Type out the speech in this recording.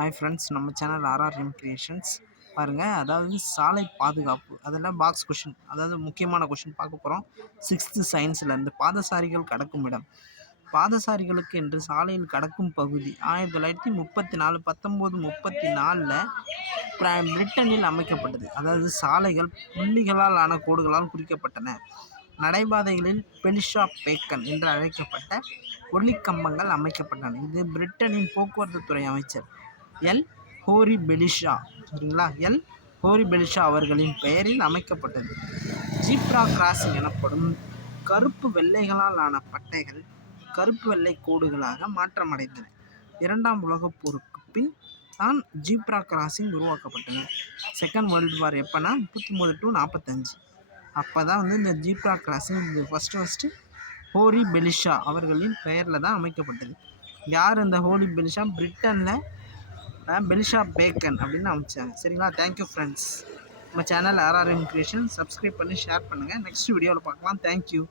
Hi friends, நம்ம channel RRM creations பாருங்கள். அதாவது சாலை பாதுகாப்பு அதில் பாக்ஸ் கொஷின், அதாவது முக்கியமான கொஷின் பார்க்க போகிறோம். 6th சயின்ஸ்லேருந்து பாதசாரிகள் கடக்கும் இடம். பாதசாரிகளுக்கு என்று சாலையில் கடக்கும் பகுதி 1934 1934 பிரிட்டனில் அமைக்கப்பட்டது. அதாவது சாலைகள் புள்ளிகளால் ஆன கோடுகளால் குறிக்கப்பட்டன. நடைபாதைகளில் பெலிஷா பேக்கன் என்று அழைக்கப்பட்ட ஒளிக்கம்பங்கள் அமைக்கப்பட்டன. இது பிரிட்டனின் போக்குவரத்து துறை அமைச்சர் எல் ஹோரி பெலிஷா, சரிங்களா, எல் ஹோரி பெலிஷா அவர்களின் பெயரில் அமைக்கப்பட்டது. ஜீப்ரா கிராசிங் எனப்படும் கருப்பு வெள்ளைகளால் ஆன பட்டைகள் கருப்பு வெள்ளை கோடுகளாக மாற்றமடைந்தன. 2ஆம் உலகப் போருக்கு பின் தான் ஜீப்ரா கிராசிங் உருவாக்கப்பட்டது. செகண்ட் வேர்ல்டு வார் எப்போனா 39 to 45. அப்போ தான் இந்த ஜீப்ரா கிராசிங் ஃபஸ்ட்டு ஹோரி பெலிஷா அவர்களின் பெயரில் தான் அமைக்கப்பட்டது. யார் இந்த ஹோரி பெலிஷா? பிரிட்டனில் பெலிஷா பேக்கன் அப்படின்னு அமைச்சாங்க. சரிங்களா? Thank you friends. நம்ம சேனல் ஆர்ஆர்எம் கிரியேஷன் சப்ஸ்கிரைப் பண்ணி ஷேர் பண்ணுங்கள். நெக்ஸ்ட் வீடியோவில் பார்க்கலாம். தேங்க்யூ.